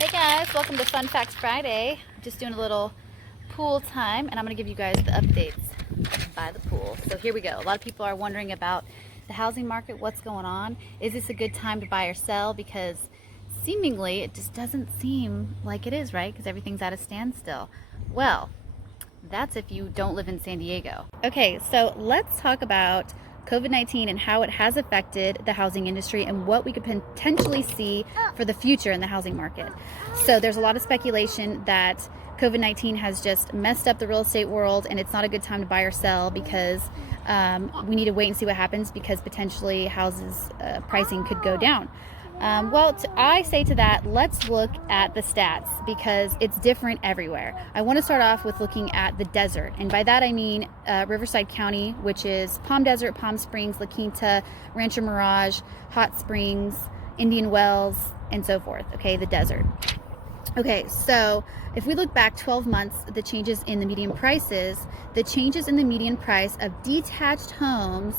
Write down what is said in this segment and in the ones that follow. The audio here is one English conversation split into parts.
Hey guys, welcome to Fun Facts Friday. Just doing a little pool time, and I'm going to give you guys the updates by the pool. So here we go. A lot of people are wondering about the housing market, what's going on. Is this a good time to buy or sell? Because seemingly it just doesn't seem like it is, right? Because everything's at a standstill. Well, that's if you don't live in San Diego. Okay, so let's talk about COVID-19 and how it has affected the housing industry and what we could potentially see for the future in the housing market. So there's a lot of speculation that COVID-19 has just messed up the real estate world and it's not a good time to buy or sell because we need to wait and see what happens because potentially houses pricing could go down. I say to that, let's look at the stats because it's different everywhere. I want to start off with looking at the desert. And by that I mean Riverside County, which is Palm Desert, Palm Springs, La Quinta, Rancho Mirage, Hot Springs, Indian Wells, and so forth. Okay, the desert. Okay, so if we look back 12 months, the changes in the median prices, the changes in the median price of detached homes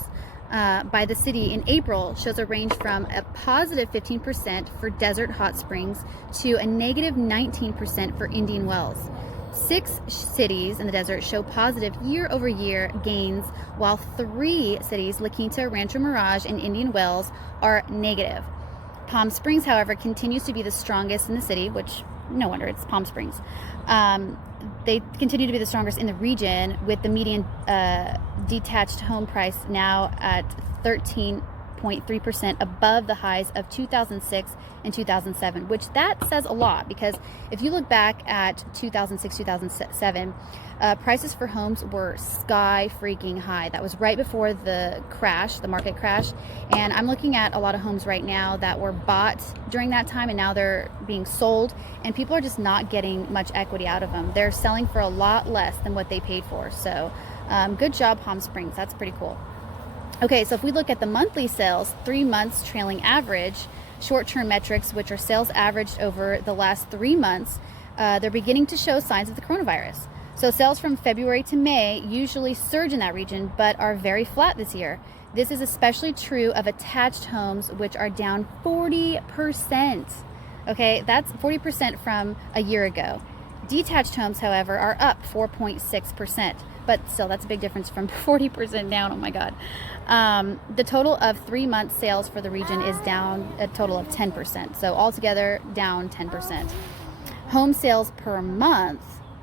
by the city in April shows a range from a positive 15% for Desert Hot Springs to a negative 19% for Indian Wells. 6 cities in the desert show positive year-over-year gains, while 3 cities, La Quinta, Rancho Mirage, and Indian Wells, are negative. Palm Springs, however, continues to be the strongest in the city, which no wonder, it's Palm Springs. They continue to be the strongest in the region, with the median detached home price now at 13.3% above the highs of 2006 and 2007, which that says a lot because if you look back at 2006, 2007, prices for homes were sky freaking high. That was right before the crash, the market crash. And I'm looking at a lot of homes right now that were bought during that time and now they're being sold and people are just not getting much equity out of them. They're selling for a lot less than what they paid for. So good job, Palm Springs. That's pretty cool. Okay, so if we look at the monthly sales, 3 months trailing average, short-term metrics, which are sales averaged over the last 3 months, they're beginning to show signs of the coronavirus. So sales from February to May usually surge in that region, but are very flat this year. This is especially true of attached homes, which are down 40%. Okay, that's 40% from a year ago. Detached homes, however, are up 4.6%, but still that's a big difference from 40% down. Oh my God. The total of 3 months sales for the region is down a total of 10%. So altogether down 10%. Home sales per month,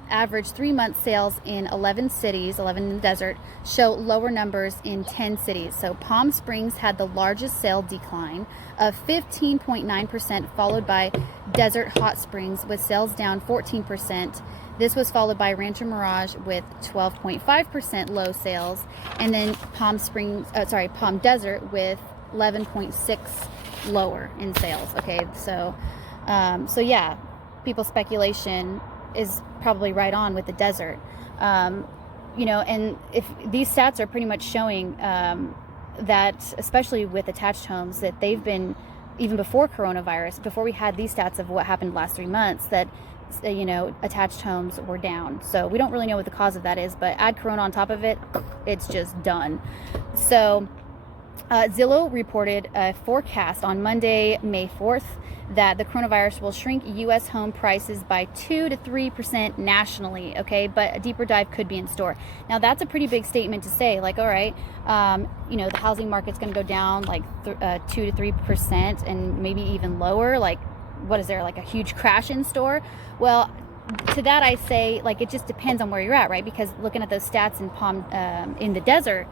average 3 month sales in 11 cities, 11 in the desert, show lower numbers in 10 cities. So Palm Springs had the largest sale decline of 15.9%, followed by Desert Hot Springs with sales down 14%. This was followed by Rancho Mirage with 12.5% low sales, and then Palm Desert with 11.6 lower in sales. Okay, so yeah, people's speculation is probably right on with the desert. And if these stats are pretty much showing that, especially with attached homes, that they've been, even before coronavirus, before we had these stats of what happened the last 3 months, that attached homes were down. So we don't really know what the cause of that is, but add corona on top of it, it's just done. So Zillow reported a forecast on Monday, May 4th, that the coronavirus will shrink U.S. home prices by 2 to 3% nationally, okay? But a deeper dive could be in store. Now, that's a pretty big statement to say, like, all right, the housing market's going to go down like 2 to 3% and maybe even lower. Like, what is there, like a huge crash in store? Well, to that I say, like, it just depends on where you're at, right? Because looking at those stats in the desert,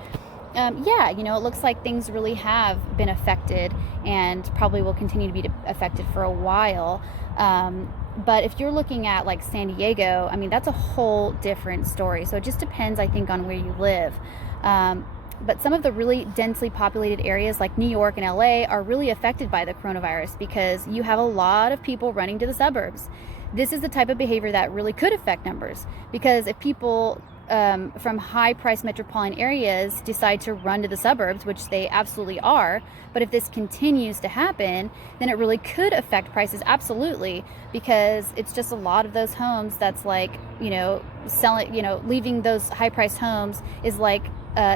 it looks like things really have been affected and probably will continue to be affected for a while. But if you're looking at like San Diego, I mean, that's a whole different story. So it just depends, I think, on where you live. But some of the really densely populated areas like New York and LA are really affected by the coronavirus because you have a lot of people running to the suburbs. This is the type of behavior that really could affect numbers because if people from high-priced metropolitan areas decide to run to the suburbs, which they absolutely are, but if this continues to happen, then it really could affect prices absolutely, because it's just a lot of those homes that's like, selling, leaving those high-priced homes is like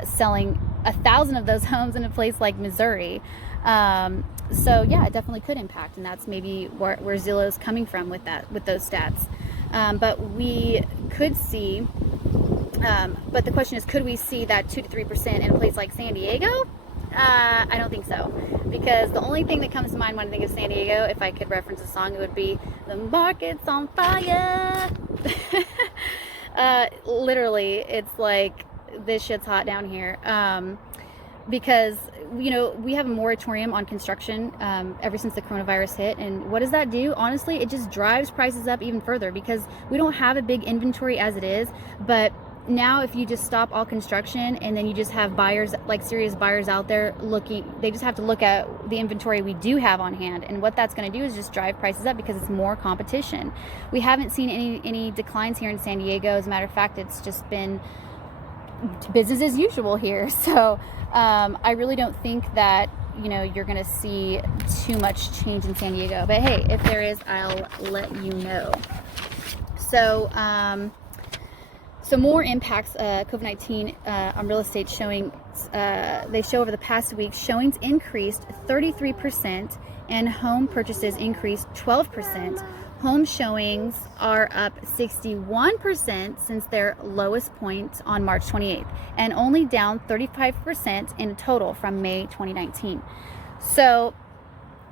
selling 1,000 of those homes in a place like Missouri. So yeah, it definitely could impact, and that's maybe where Zillow is coming from with those stats. But we could see, but the question is, could we see that 2 to 3% in a place like San Diego? I don't think so, because the only thing that comes to mind when I think of San Diego, if I could reference a song, it would be "The Market's on Fire." Literally, it's like, this shit's hot down here. Because, you know, we have a moratorium on construction ever since the coronavirus hit. And what does that do? Honestly, it just drives prices up even further, because we don't have a big inventory as it is. But now if you just stop all construction and then you just have buyers, like serious buyers out there looking, they just have to look at the inventory we do have on hand. And what that's going to do is just drive prices up, because it's more competition. We haven't seen any declines here in San Diego. As a matter of fact, it's just been business as usual here. So I really don't think that, you know, you're going to see too much change in San Diego. But hey, if there is, I'll let you know. So so more impacts COVID-19 on real estate showing. They show over the past week, showings increased 33% and home purchases increased 12%. Home showings are up 61% since their lowest point on March 28th, and only down 35% in total from May 2019. So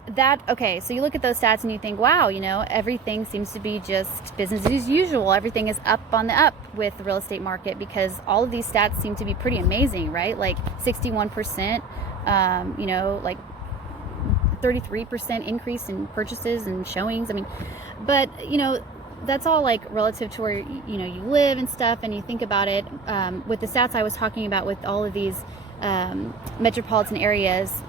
so you look at those stats and you think, wow, you know, everything seems to be just business as usual. Everything is up on the up with the real estate market, because all of these stats seem to be pretty amazing, right? Like 61%, you know, like 33% increase in purchases and showings. I mean, but you know, that's all like relative to where, you know, you live and stuff. And you think about it with the stats I was talking about, with all of these metropolitan areas,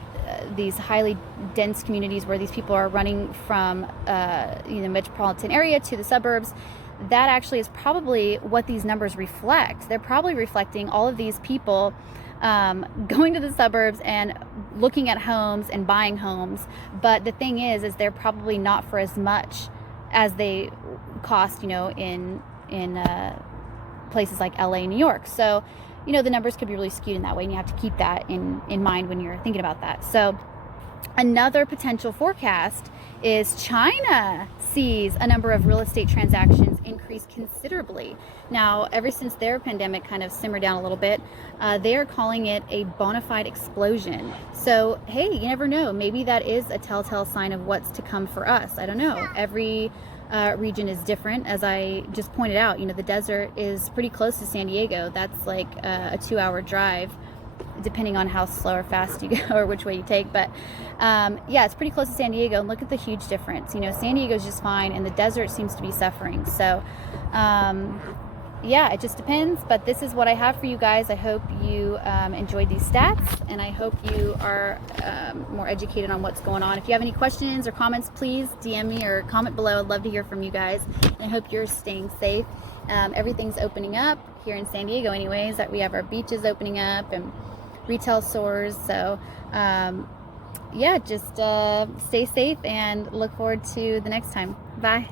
these highly dense communities where these people are running from you know, metropolitan area to the suburbs. That actually is probably what these numbers reflect. They're probably reflecting all of these people going to the suburbs and looking at homes and buying homes. But the thing is they're probably not for as much as they cost, you know, in places like LA, New York. So, you know, the numbers could be really skewed in that way, and you have to keep that in mind when you're thinking about that. So another potential forecast is China sees a number of real estate transactions increase considerably. Now, ever since their pandemic kind of simmered down a little bit, they are calling it a bona fide explosion. So, hey, you never know. Maybe that is a telltale sign of what's to come for us. I don't know. Every region is different. As I just pointed out, you know, the desert is pretty close to San Diego. That's like a 2-hour drive, depending on how slow or fast you go or which way you take. But yeah, it's pretty close to San Diego, and look at the huge difference. You know, San Diego's just fine and the desert seems to be suffering. So yeah, it just depends. But this is what I have for you guys. I hope you enjoyed these stats, and I hope you are more educated on what's going on. If you have any questions or comments, please DM me or comment below. I'd love to hear from you guys, and I hope you're staying safe. Everything's opening up here in San Diego anyways. That we have our beaches opening up and retail stores. So yeah, just stay safe and look forward to the next time. Bye.